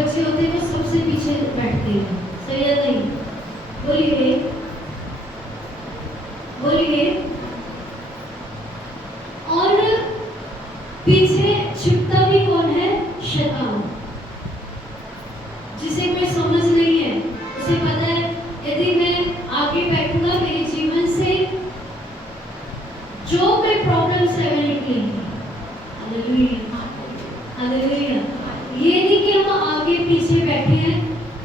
बच्चे होते हैं वो सबसे पीछे बैठते हैं, सही है नहीं? बोलिए बोलिए। और पीछे छिपता भी कौन है? शैतान, जिसे कोई समझ नहीं है। उसे पता है यदि मैं आगे बैठूंगा मेरे जीवन से जो मैं प्रॉब्लम्स है वो निकलेंगी। Hallelujah hallelujah. ये नहीं कि हम आगे पीछे बैठे हैं,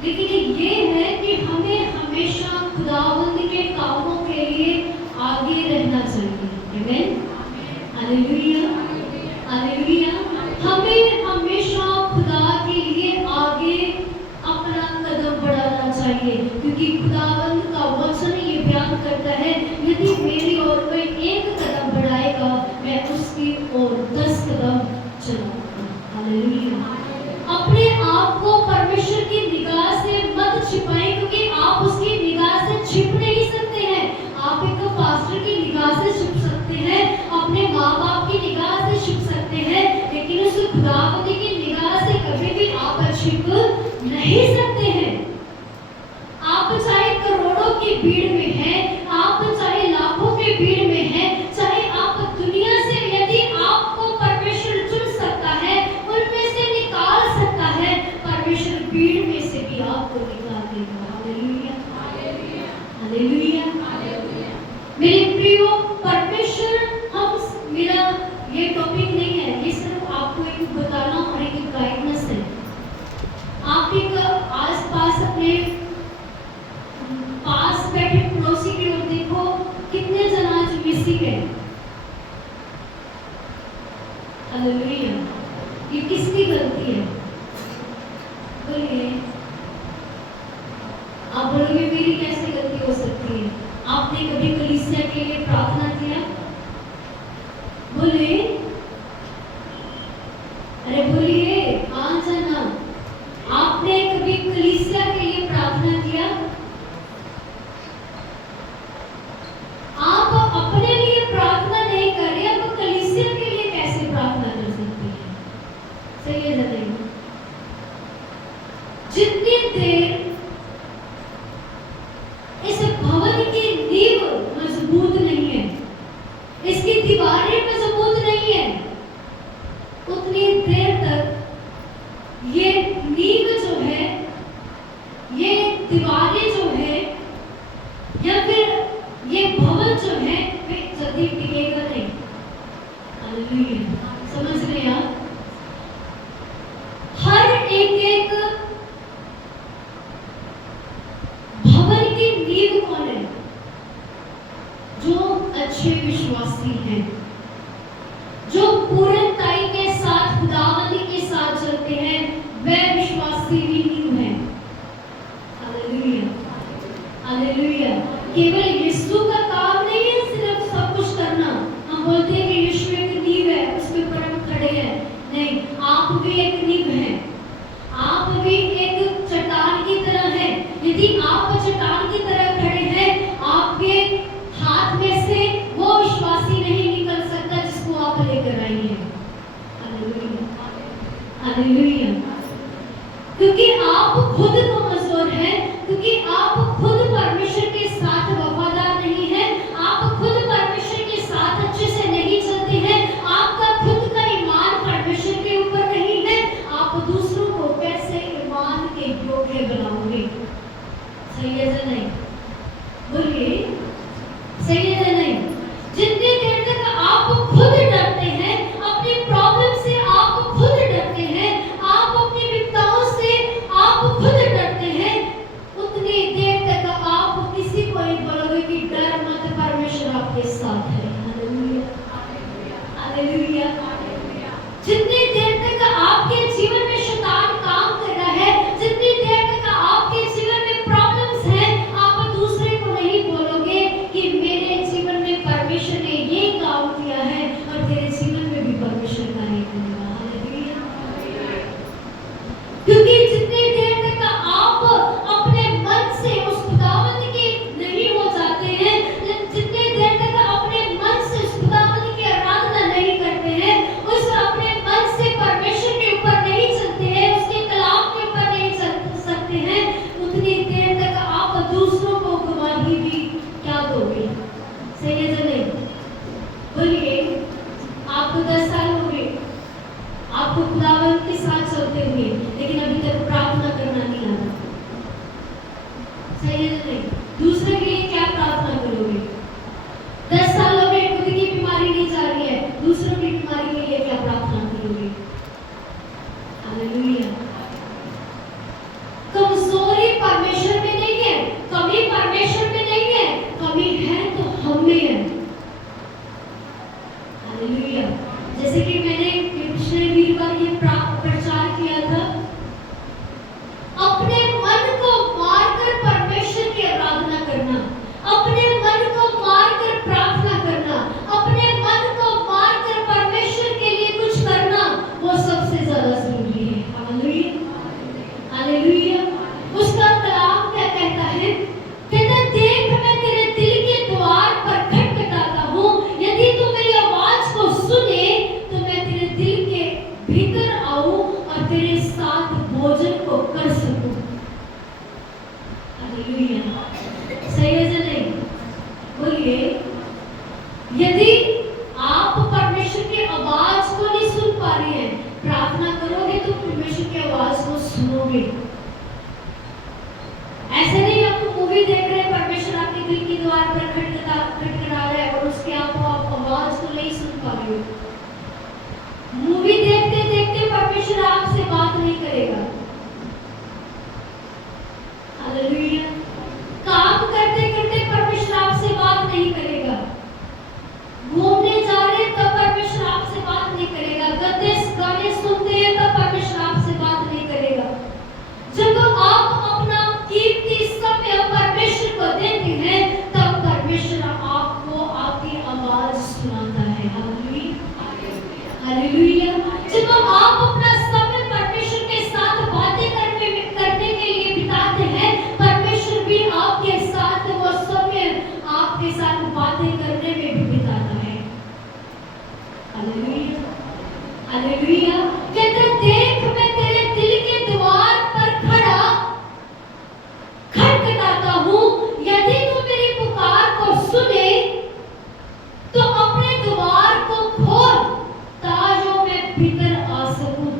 लेकिन ये है कि हमें हमेशा खुदावंद के कामों के लिए आगे रहना चाहिए। आमीन हालेलुया हालेलुया। हमें हमेशा खुदा के लिए आगे अपना कदम बढ़ाना चाहिए, क्योंकि खुदावंद का वचन ये बयान करता है यदि मेरी ओर कोई एक कदम बढ़ाएगा मैं उसकी ओर 10 कदम चलाऊंगा। हालेलुया। अपने आप को परमेश्वर की निगाह से मत छिपाएं, क्योंकि आप उसकी निगाह से छिप नहीं सकते हैं। आप एक पास्टर की निगाह से छिप सकते हैं, अपने माँ बाप की निगाह से छिप सकते हैं, लेकिन उस खुदावंद की निगाह से कभी भी आप छिप नहीं सकते हैं। आप चाहे करोड़ों की भीड़ में हैं, आप चाहे लाखों की भीड़ में हैं, चाहे आप दुनिया से यदि आपको परमेश्वर चुन सकता है, उनमें से निकाल सकता है, परमेश्वर भीड़ में से भी आपको निकाल देगा। Hallelujah hallelujah hallelujah. मेरे प्रियो, परमेश्वर हम मेरा ये टॉपिक नहीं है, ये सिर्फ आपको एक बताना और एक गाइडेंस है। आप एक आस-पास अपने पास बैठे पड़ोसी की ओर देखो, कितने जन आज मिसिंग है। हालेलुया। ये किसकी गलती है? बोलिए। आप बोलोगे मेरी कैसे गलती हो सकती है? आपने कभी कलीसिया के लिए प्रार्थना किया? बोलिए, अरे बोलिए, हाँ जाना। आपने कभी कलीसिया के लिए प्रार्थना किया? आप अपने लिए प्रार्थना नहीं कर रहे, आप कलीसिया के लिए कैसे प्रार्थना कर सकते हैं? सही है ना? नहीं। जितनी देर इस भवन की नींव मजबूत नहीं है, इसकी दीवारें मजबूत नहीं है, उतनी देर तक ये नींव जो है, ये दीवारें जो है, या फिर ये भवन जो है, वे जल्दी टिकेगा नहीं। हालेलुया। समझ रहे आप? हर एक भवन की नींव कौन है? जो अच्छे विश्वासी हैं, जो पूर्णताई के साथ खुदावंद के साथ चलते हैं, वह विश्वासी ही नींव है। Hallelujah hallelujah. केवल यीशु का काम नहीं है सिर्फ सब कुछ करना। हम बोलते हैं कि यीशु एक नींव है, उसके ऊपर हम खड़े हैं। नहीं, आप भी एक नींव हैं, आप भी एक चट्टान की तरह हैं। यदि आप चट्टान की तरह खड़े हैं, आपके हाथ में से वो विश्वासी नहीं निकल सकता जिसको आप लेकर आई हैं। Hallelujah hallelujah. क्योंकि आप खुद कमजोर हैं, क्योंकि आप खुद परमेश्वर के साथ वफादार नहीं हैं, आप खुद परमेश्वर के साथ अच्छे से नहीं चलते हैं, आपका खुद का ईमान परमेश्वर के ऊपर नहीं है, आप दूसरों को कैसे ईमान के योग्य बनाओगे? सही है या नहीं? बोलिए, सही है या नहीं? जितनी देर तक आप खुद डरते हैं, अपनी प्रॉब्लम से आप खुद डरते हैं, आप अपनी विपदाओं से आप खुद डरते हैं, उतनी देर तक आप किसी को नहीं बोलोगे कि डर मत, परमेश्वर आपके साथ है। Hallelujah hallelujah. जितनी देर तक आपके जीवन में शैतान काम कर रहा है, जितनी देर तक आपके जीवन में प्रॉब्लम्स हैं, भोजन को कर सकूं। हालेलुया। सही है या नहीं? बोलिए। यदि आप परमेश्वर की आवाज को नहीं सुन पा रही हैं, प्रार्थना करोगे तो परमेश्वर की आवाज को सुनोगे। ऐसे नहीं आप मूवी देख रहे हैं, परमेश्वर आपके दिल की द्वार पर खटखटा रहा है और उसके आप आवाज को नहीं सुन पा रहे हो। मूवी देखते देखते परमेश्वर आपसे बात नहीं करेगा। हालेलुया। काम करते करते परमेश्वर आपसे बात नहीं करेगा। घूमने जा रहे हैं तब परमेश्वर आपसे बात नहीं करेगा। गंदे गाने सुनते हैं तब परमेश्वर आपसे बात नहीं करेगा। जब आप अपना कीमती समय परमेश्वर को देते हैं तब परमेश्वर आपको आपकी आवाज सुनाता है। हालेलुया। जब आप अपना समय परमेश्वर के साथ बातें करने के लिए बिताते हैं, परमेश्वर भी आपके साथ वो समय आपके साथ बातें करने में भी बिताता है। हालेलुया। हालेलुया। कहते देख मैं तेरे दिल के द्वार पर खड़ा खटखटाता हूँ, यदि तू मेरी पुकार को सुने तो अपने द्वार को खोल ताकि मैं भीतर आ सकूं।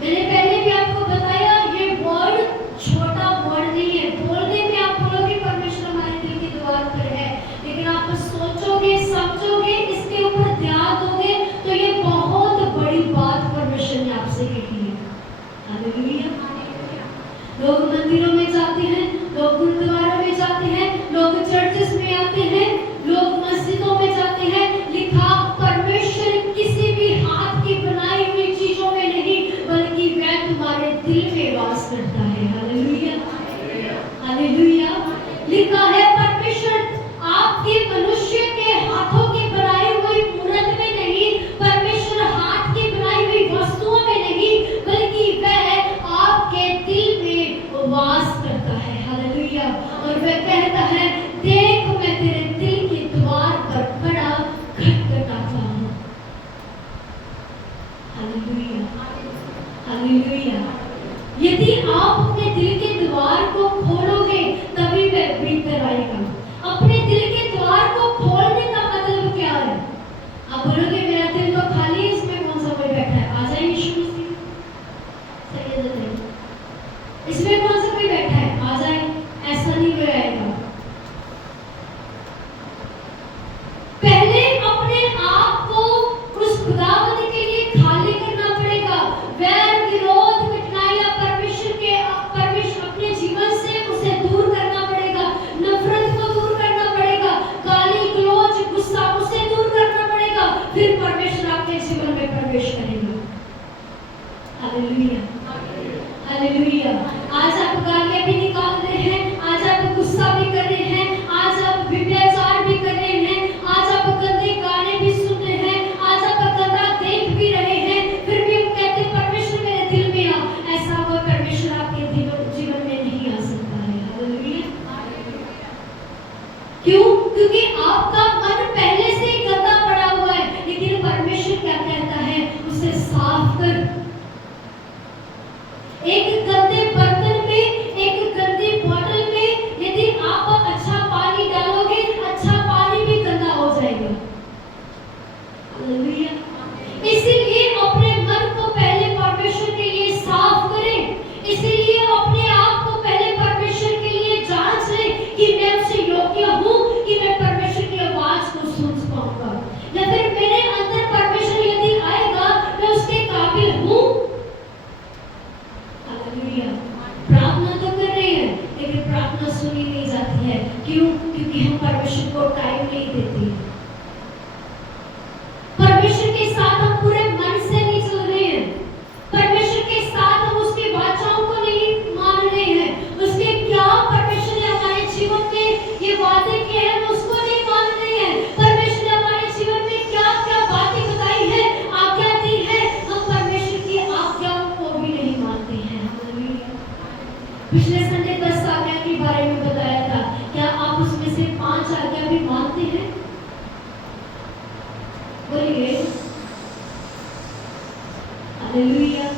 मैंने पहले भी आपको बताया ये वर्ड छोटा वर्ड नहीं है। बोलने में आप बोलोगे परमेश्वर हमारे दिल के द्वार पर है, लेकिन आप सोचोगे समझोगे इसके ऊपर ध्यान दोगे तो ये बहुत बड़ी बात परमेश्वर ने आपसे कही है। हालेलुया। लोग मंदिरों में जाते हैं, लोग गुरुद्वारों में जाते हैं, लोग चर्चेस में आते हैं, लोग मस्जिदों में जाते हैं। लिखा परमेश्वर किसी भी हाथ की बनाई हुई चीजों में नहीं, बल्कि वह तुम्हारे दिल में वास करता है। हालेलुया। हालेलुया। लिखा है परमेश्वर आपके मनुष्य के हाथों की बनाई हुई मूर्त में नहीं, परमेश्वर हाथ की बनाई हुई वस्तुओं में नहीं, बल्कि वह आपके दिल में वास करता है। हालेलुया। और वह कहता है देख मैं तेरे दिल के द्वार पर खड़ा खटखटाता हूँ। हालेलुया। हालेलुया। यदि आप अपने दिल के द्वार को खोलोगे तभी वह भीतर आएगा। अपने दिल के द्वार को खोलने का मतलब क्या है? आप बोलोगे मेरा दिल तो खाली है, इसमें कौन सा कोई बैठा है? आ जाए यीशु मसीह। सही है नहीं? इसमें कौन सा कोई बैठा है? आ जाए। ऐसा नहीं कोई आएगा। पहले अपने आप को उस खुदावंद के लिए खाली करना पड़ेगा। वैर विरोध कठिनाइयां परमेश्वर अपने जीवन से उसे दूर करना पड़ेगा। नफरत को दूर करना पड़ेगा। गाली गलौज गुस्सा उसे दूर करना पड़ेगा। फिर परमेश्वर आपके जीवन में प्रवेश करेगा। हालेलुया। हालेलुया। आज आप गालियां भी निकाल रहे हैं, आज आप गुस्सा भी कर रहे हैं, आज आप व्यभिचार भी कर रहे हैं, आज आप गंदे गाने भी सुन रहे हैं, आज आप गंदा देख भी रहे हैं, फिर भी आप कहते हैं परमेश्वर मेरे दिल में आ। ऐसा कोई परमेश्वर आपके जीवन में नहीं आ सकता है। हालेलुया। क्यों? क्योंकि आपका मन पहले से ही गंदा पड़ा हुआ है। लेकिन परमेश्वर क्या कहता है? उसे साफ कर। एक गंदे बर्तन में, एक गंदी बोतल में यदि आप अच्छा पानी डालोगे, अच्छा पानी भी गंदा हो जाएगा। हालेलुया। इसीलिए अपने मन को पहले परमेश्वर के लिए साफ करें। इसीलिए अपने आप को पहले परमेश्वर के लिए जांच लें कि मैं उससे योग्य हूँ कि मैं परमेश्वर की आवाज को सुन पाऊंगा, या फिर मेरे अंदर परमेश्वर यदि आएगा मैं उसके काबिल हूँ। हालेलुया। प्रार्थना तो कर रहे हैं लेकिन प्रार्थना सुनी नहीं जाती है। क्यों? क्योंकि हम परमेश्वर को टाइम नहीं देते। परमेश्वर के साथ हम पूरे मन से नहीं चल रहे हैं। परमेश्वर के साथ हम उसकी वाचाओं को नहीं मान रहे हैं। उसके क्या परमेश्वर ने हमारे जीवन में ये वादे किए हैं उसको नहीं मान रहे हैं। परमेश्वर ने हमारे जीवन में क्या क्या बातें बताई है, आज्ञा दी है, हम परमेश्वर की आज्ञाओं को भी नहीं मानते हैं। हालेलुया। पिछले संडे 10 आज्ञा के बारे में बताया था। क्या आप उसमें से 5 आज्ञा भी मानते हैं? बोलिए। हालेलुया।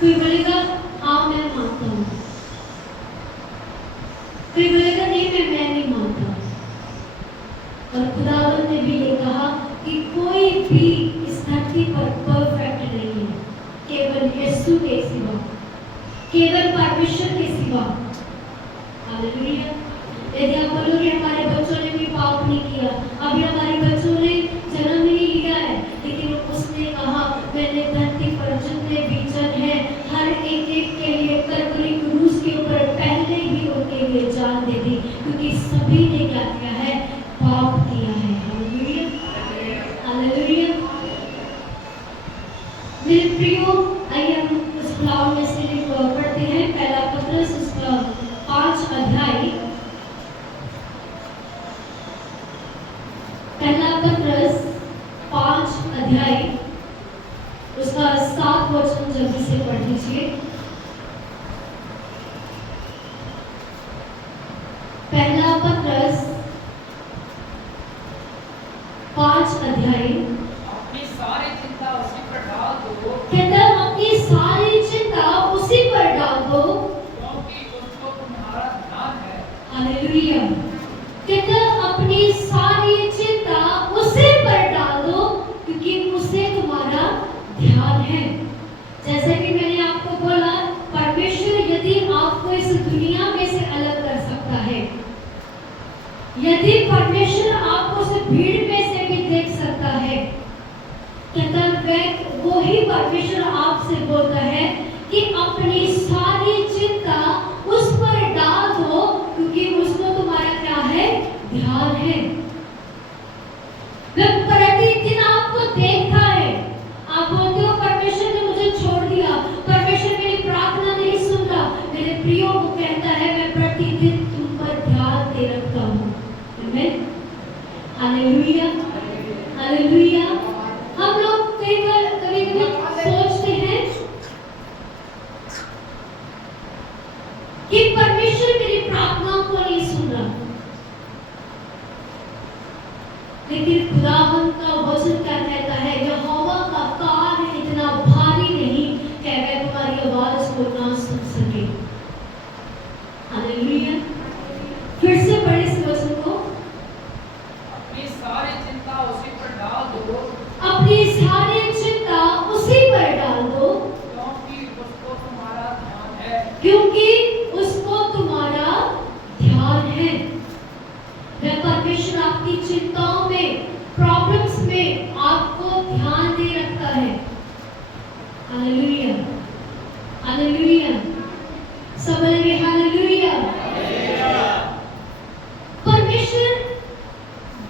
कोई बोलेगा हाँ मैं मानता हूँ, कोई बोलेगा नहीं मैं नहीं मानता। और खुदावंद ने भी ये कहा कि कोई भी इस धरती पर परफेक्ट नहीं है, केवल यीशु के सिवा, केवल परमेश्वर के सिवा। हालेलुया। यदि आप बोलोगे हमारे बच्चों ने भी पाप नहीं किया, अभी हमारे बच्चों ने जन्म ही लिया है, लेकिन उसने कहा मैंने धरती पर जितने भी जन हैं हर एक के लिए कलवरी क्रूस के ऊपर पहले ही उनके लिए जान दे दी, क्योंकि सभी ने क्या किया है, पाप किया है। Hallelujah, hallelujah. मेरे प्रियो, आइए हम उस भाव में से पढ़ते हैं पहला पत्रस उसका 5 अध्याय, पहला पत्रस 5 अध्याय उसका 7 वचन जल्दी से पढ़ लीजिए। पहला पत्रस 5 अध्याय, अपनी सारी चिंता उसी पर डाल दो, कहता है अपनी सारी चिंता उसी पर डाल दो, क्योंकि उसको तुम्हारा ध्यान है। हालेलुया। कहता है अपनी सारी चिंता उसी पर डाल दो, क्योंकि उसे तुम्हारा ध्यान है। जैसे कि मैंने आपको बोला, परमेश्वर यदि आपको इस दुनिया में से अलग कर सकता है, यदि परमेश्वर आपको उस भीड़ में से भी देख सकता है, कहता वो ही परमेश्वर आपसे बोलता है कि अपनी सारी चिंता उस पर डाल दो, क्योंकि उसको तुम्हारा क्या है, ध्यान है। वह प्रतिदिन आपको देखता है। आप बोलते हो परमेश्वर ने मुझे छोड़ दिया, परमेश्वर मेरी प्रार्थना नहीं सुन रहा। मेरे प्रियो, वो कहता है मैं प्रतिदिन तुम पर ध्यान दे रखता हूँ। आमीन, हालेलुया, हालेलुया। हम लोग कई बार कभी सोचते हैं कि परमेश्वर मेरी प्रार्थनाओं को नहीं सुन रहा, लेकिन खुदावंद का वचन क्या कहता है, यहोवा का कार्य इतना भारी नहीं कि वह तुम्हारी आवाज को ना सुन सके। हालेलुया। फिर से पढ़े इस वचन को, अपनी सारी चिंता उसी पर डाल दो, अपनी सारी चिंता उसी पर डाल दो, क्योंकि उसको तुम्हारा ध्यान है। क्योंकि उसको तुम्हारा ध्यान है। वह परमेश्वर आपकी चिंताओं में, प्रॉब्लम्स में आपको ध्यान दे रखता है। Hallelujah, hallelujah. सब बोलेंगे हालेलुया। परमेश्वर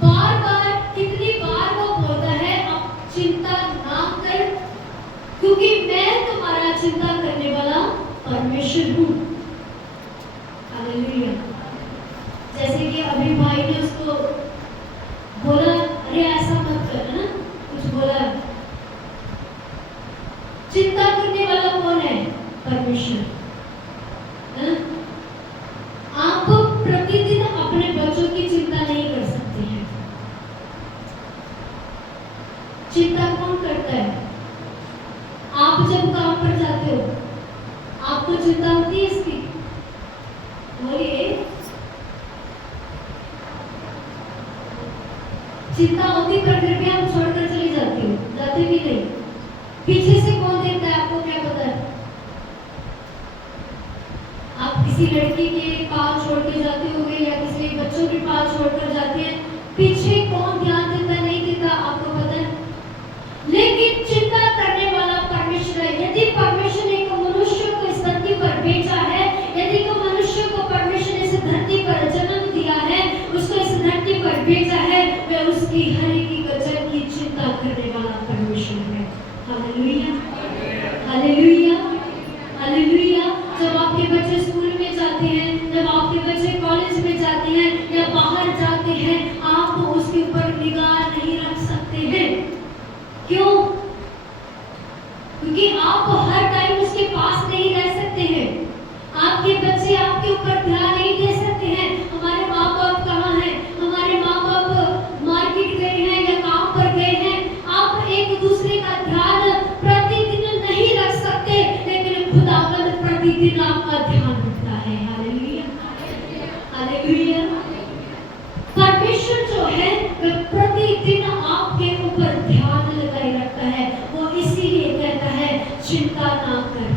बार बार, कितनी बार वो बोलता है अब चिंता ना कर, क्योंकि मैं तुम्हारा चिंता करने वाला परमेश्वर हूँ। हालेलुया। जैसे कि अभी भाई ने उसको बोला, अरे ऐसा मत कर, है ना, कुछ बोला। चिंता करने वाला कौन है, परमेश्वर। आप प्रतिदिन अपने बच्चों की चिंता नहीं कर सकते हैं। चिंता कौन करता है? आप जब काम पर जाते हो, आपको चिंता होती है इसकी? बोलिए, चिंता होती, पर फिर भी आप छोड़कर चली जाती हो, जाते भी नहीं। पीछे से कौन देखता है, आपको क्या पता है? आप किसी लड़की के पाल छोड़ के जाते होंगे या किसी बच्चों के पाल छोड़कर जाते हैं, पीछे कौन ध्यान देता नहीं देता, आपको पता है। लेकिन चिंता करने वाला परमेश्वर है। यदि परमेश्वर ने एक मनुष्य को इस धरती पर भेजा है, यदि को मनुष्य को परमेश्वर ने इस धरती पर जन्म दिया है, उसको इस धरती पर भेजा है, वह उसकी हर एक वचन की चिंता करने वाला परमेश्वर है। Hallelujah, hallelujah, hallelujah. जब आपके बच्चे स्कूल में जाते हैं, जब आपके बच्चे कॉलेज में जाते हैं या बाहर जाते हैं, आप उसके ऊपर निगाह नहीं रख सकते हैं। क्यों? क्योंकि आप हर टाइम उसके पास नहीं रह सकते हैं। आपके बच्चे आपके ऊपर ध्यान नहीं दे सकते हैं। हमारे माँ बाप कहाँ हैं? हमारे माँ बाप मार्केट गए हैं या काम पर गए हैं। आप एक दूसरे का ध्यान प्रतिदिन नहीं रख सकते, लेकिन चिंता ना कर।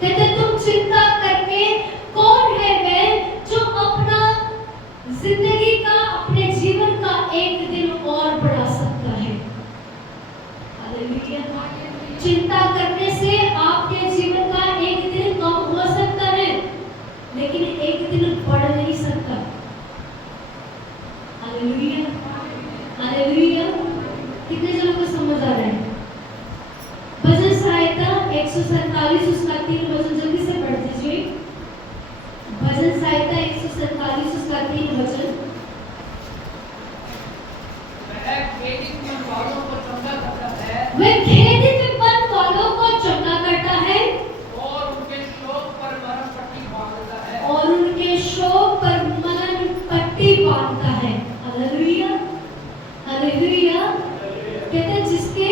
कहते तुम चिंता करके कौन है वह जो अपना जिंदगी का, अपने जीवन का एक दिन और बढ़ा सकता है। हालेलुया। चिंता करने से आपके जीवन का एक दिन कम हो सकता है, लेकिन एक दिन बढ़ नहीं सकता। Hallelujah, hallelujah. कितने जनों को समझ आ रहा है? भजन सहायता 147 उसका 3 वचन जल्दी से पढ़ दीजिए। भजन सहायता 147 उसका 3 वचन। वह खेदित मन वालों को चंगा करता है, वह खेदित मन वालों को चंगा करता है और उनके शोक पर मरहम पट्टी बांधता है। और उनके शोक पर मरहम पट्टी बांधता है। Hallelujah, hallelujah. कहते हैं जिसके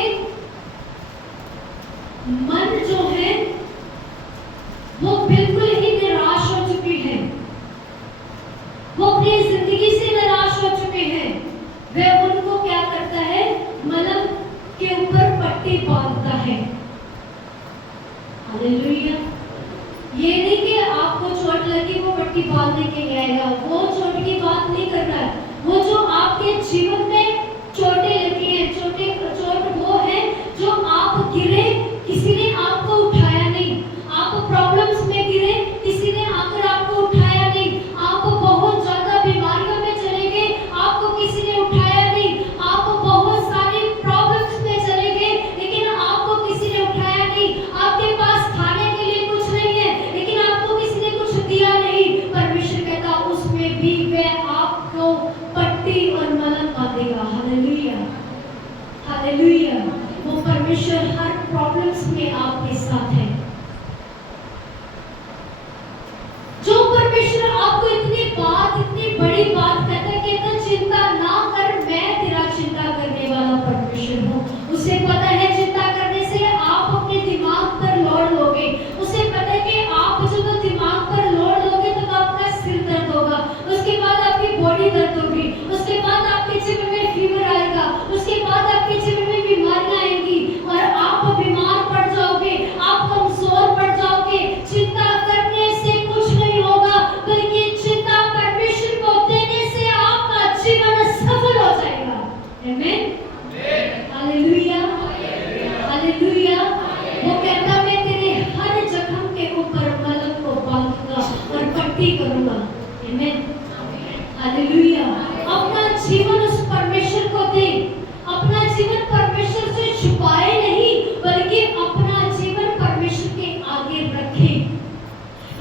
मन जो है वो बिल्कुल ही निराश हो चुके हैं, वो अपनी जिंदगी से निराश हो चुके हैं, वह उनको क्या करता है? मलम के ऊपर पट्टी बांधता है। हालेलुया। ये नहीं कि आपको चोट लगी वो पट्टी बांधने के लिए आएगा, वो चोट की बात नहीं कर रहा है। वो जो आपके जीवन में चोटें लगी हैं, चोट वो है जो आप गिरे, किसी ने आपको उठाया नहीं, आप प्रॉब्लम्स में गिरे, किसी ने आकर आपको उठाया नहीं, आप बहुत ज्यादा बीमारियों में चले गए, आपको किसी ने उठाया नहीं, आप बहुत सारी प्रॉब्लम्स में चले गए, लेकिन आपको किसी ने उठाया नहीं, आपके पास खाने के लिए कुछ नहीं है, लेकिन आपको किसी ने कुछ दिया नहीं। परमेश्वर कहता उसमें भी वह आपको पट्टी और मलम बांधेगा। Hallelujah, hallelujah. वो परमेश्वर हर प्रॉब्लम्स में आपके साथ है। जो परमेश्वर आपको इतनी बड़ी बात कहता है, कहता चिंता ना कर, मैं तेरा चिंता करने वाला परमेश्वर हूँ। उसे पता है चिंता करने से आप अपने दिमाग पर लोड लोगे। उसे पता है कि आप जब दिमाग पर लोड लोगे तब आपका सिर दर्द होगा, उसके बाद आपकी बॉडी दर्द होगी, उसके बाद आपके जीवन में फीवर आएगा, उसके बाद आपके जीवन में बीमारियां आएंगी और आप बीमार पड़ जाओगे, आप कमजोर पड़ जाओगे। चिंता करने से कुछ नहीं होगा, बल्कि चिंता परमेश्वर को देने से आपका जीवन सफल हो जाएगा। आमीन, हालेलुया, हालेलुया। वो कहता मैं तेरे हर जख्म के ऊपर मलम को बांधूंगा और पट्टी करूंगा। आमीन, हालेलुया। अपना जीवन उस परमेश्वर को दे, अपना जीवन परमेश्वर से छुपाए नहीं, बल्कि अपना जीवन परमेश्वर के आगे रखे।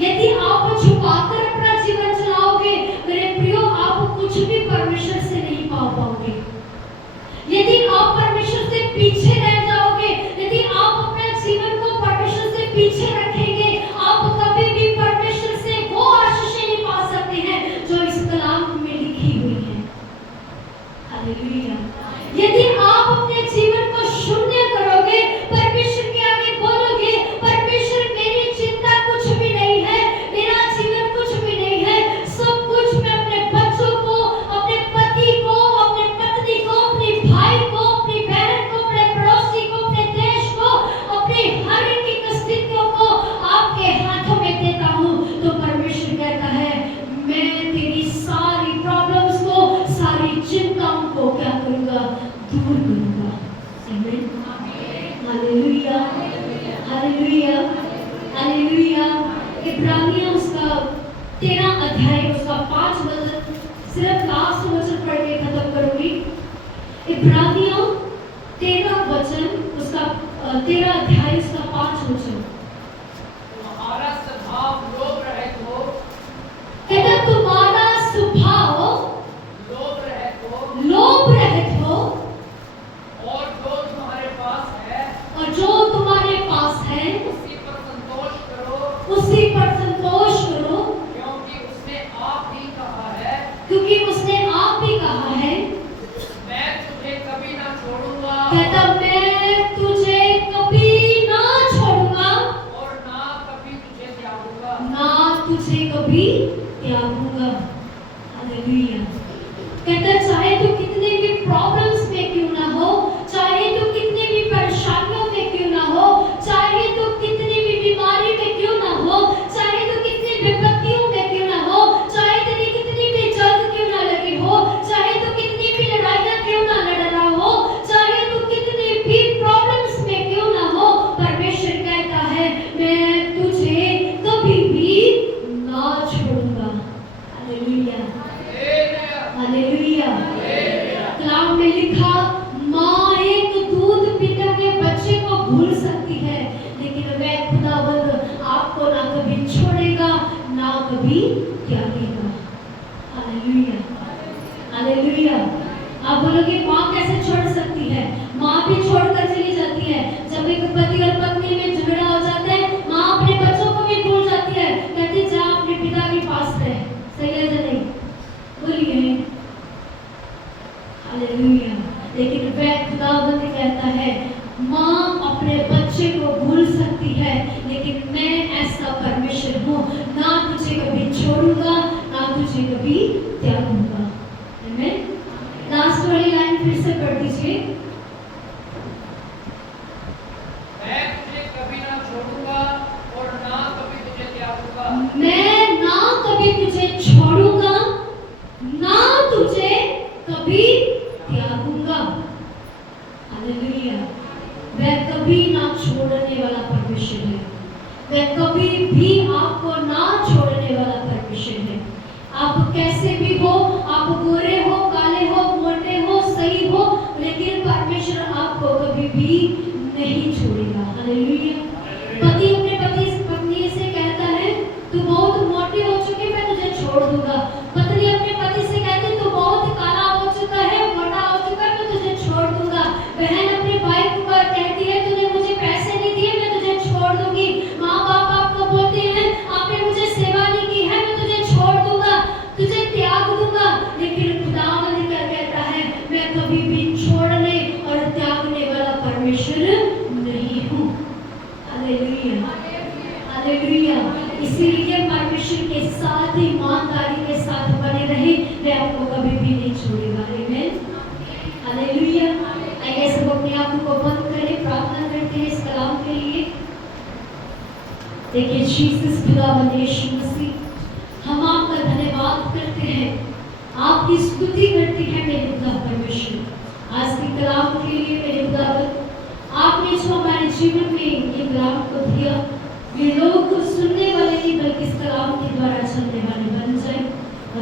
यदि आप छुपाकर अपना जीवन चलाओगे मेरे प्रियो, आप कुछ भी परमेश्वर से नहीं पा पाओगे। यदि आप परमेश्वर से पीछे रह जाओगे, यदि आप अपने जीवन को परमेश्वर से पीछे रखेंगे, आप कभी भी परमेश्वर से वो आशीषें नहीं पा सकते हैं जो इस कलाम में लिखी हुई है। हालेलुया। यदि आप अपने जीवन को शून्य करोगे, परमेश्वर के आगे बोलोगे परमेश्वर मेरी चिंता कुछ भी नहीं है, मेरा जीवन कुछ भी नहीं है, सब कुछ मैं अपने बच्चों को, अपने पति को, अपने पत्नी को, अपने भाई को, अपनी बहन को, अपने पड़ोसी को, अपने देश को, अपने हर एक स्थितियों को आपके हाथों में देता हूँ, तो परमेश्वर कहता है मैं तेरी सारी प्रॉब्लम्स को, सारी चिंताओं को क्या करूँगा? दूर करूँगा। आमीन, हालेलुया, हालेलुया, हालेलुया। इब्रानियों उसका 13 अध्याय उसका 5 वचन, सिर्फ लास्ट वचन पढ़ के खत्म करूंगी। इब्रानियों 13 वचन उसका 13 अध्याय उसका 5 वचन। तुम्हारा स्वभाव लोभ रहित हो, कहता तुम्हारा स्वभाव लोभ रहित हो, और जो तुम्हारे पास है और जो तुम्हारे पास है उसी पर संतोष करो, उसी पर संतोष करो, क्योंकि उसने आप ही कहा है, क्योंकि उसने आप भी कहा है मैं तुझे कभी ना छोड़ूंगा, कहता मैं तुझे कभी ना छोड़ूंगा, कभी त्यागेगा। Hallelujah, hallelujah. आप बोलोगे माँ कैसे छोड़ सकती है? माँ भी छोड़कर चली जाती है। जब एक पति और पत्नी में झगड़ा हो जाता है, माँ अपने बच्चों को भी भूल जाती है, कहती जा अपने पिता के पास रह। सही है या नहीं? बोलिए हालेलुया। लेकिन वह खुदावंद कहता है माँ अपने बच्चे को भूल सकती है, लेकिन मैं ऐसा परमेश्वर हूँ, ना तुझे कभी छोड़ूंगा, ना तुझे कभी त्यागूंगा। आमीन। लास्ट वाली लाइन फिर से पढ़ दीजिए। मैं तुझे कभी ना छोड़ूंगा और ना कभी तुझे त्यागूंगा। मैं ना कभी तुझे छोड़ूंगा, ना तुझे कभी त्यागूंगा। हालेलुया। वह कभी ना छोड़ने वाला परमेश्वर है। वह कभी भी आपको ना छोड़ने वाला परमेश्वर है। आप कैसे भी हो, आप गोरे हो, काले हो, मोटे हो, सही हो, लेकिन परमेश्वर आपको कभी भी नहीं छोड़ेगा। हालेलुया। पति अपने पत्नी से कहता है तू बहुत मोटी हो चुकी, मैं तुझे छोड़ दूंगा। पत्नी अपने पति से कहती तू बहुत काला हो चुका है, मोटा हो चुका है, मैं तुझे छोड़ दूंगा। बहन अपने भाई को कहती है तूने मुझे पैसे नहीं दिए, मैं तुझे छोड़ दूंगी। माँ बाप आपको बोलते हैं आपने मुझे सेवा नहीं की है, मैं तुझे छोड़ दूंगा, तुझे त्याग दूंगा। लेकिन खुदावंद क्या कहता है, मैं कभी भी छोड़ने और त्यागने वाला परमेश्वर नहीं हूँ। Hallelujah, hallelujah. इसीलिए परमेश्वर के साथ ईमानदारी के साथ बने रहे, वह आपको कभी भी नहीं छोड़ेगा। आमीन, हालेलुया। आइए सब अपने आप को बंद करें, प्रार्थना करते हैं इस कलाम के लिए। देखिए जीसस खुदावंद यीशु मसीह, हम आपका धन्यवाद करते हैं, आपकी स्तुति करते हैं मेरे खुदा परमेश्वर। आज की कलाम के लिए मेरे खुदावंद आपने जो हमारे जीवन में ये कलाम को दिया, ये लोग सुनने वाले नहीं बल्कि इस कलाम के द्वारा चलने वाले